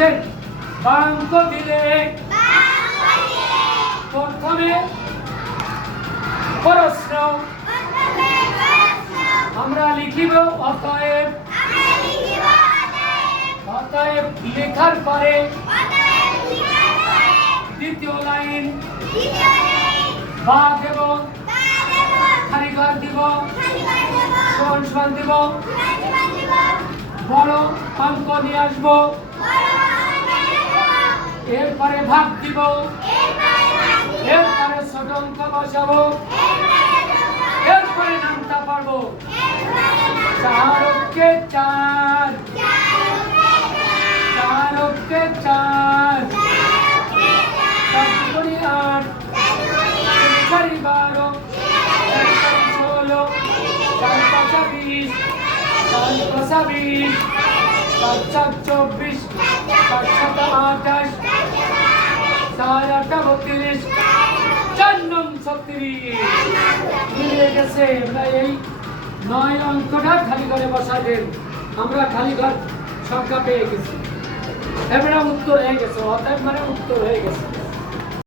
বলছেন বাঙ্ক দিলে প্রথমে প্রশ্ন আমরা লিখিব অতএব অতএব লেখার পরে দ্বিতীয় লাইন বা দেব খালি ঘর দিব সমান সমান দিব বড় অঙ্ক নিয়ে আসবো এরপরে ভাগ দিব এরপরে ছোট অঙ্ক বসাবো এরপরে নামটা পারবো চার অঙ্কে চার চার অঙ্কে চার সাত দুগুণে আট চারি 12 16 চার পাঁচা 20 চার পাঁচা 20 সাত সাত 24 সাত সাত 28 চার আটা 32 চার নং 36 মিলে গেছে। আমরা এই 9 অঙ্কটা খালি ঘরে বসাবেন। আমরা খালি ঘর সংখ্যা পেয়ে গেছি। এবারে উত্তর হয়ে গেছে, অতএব মানে উত্তর হয়ে গেছে।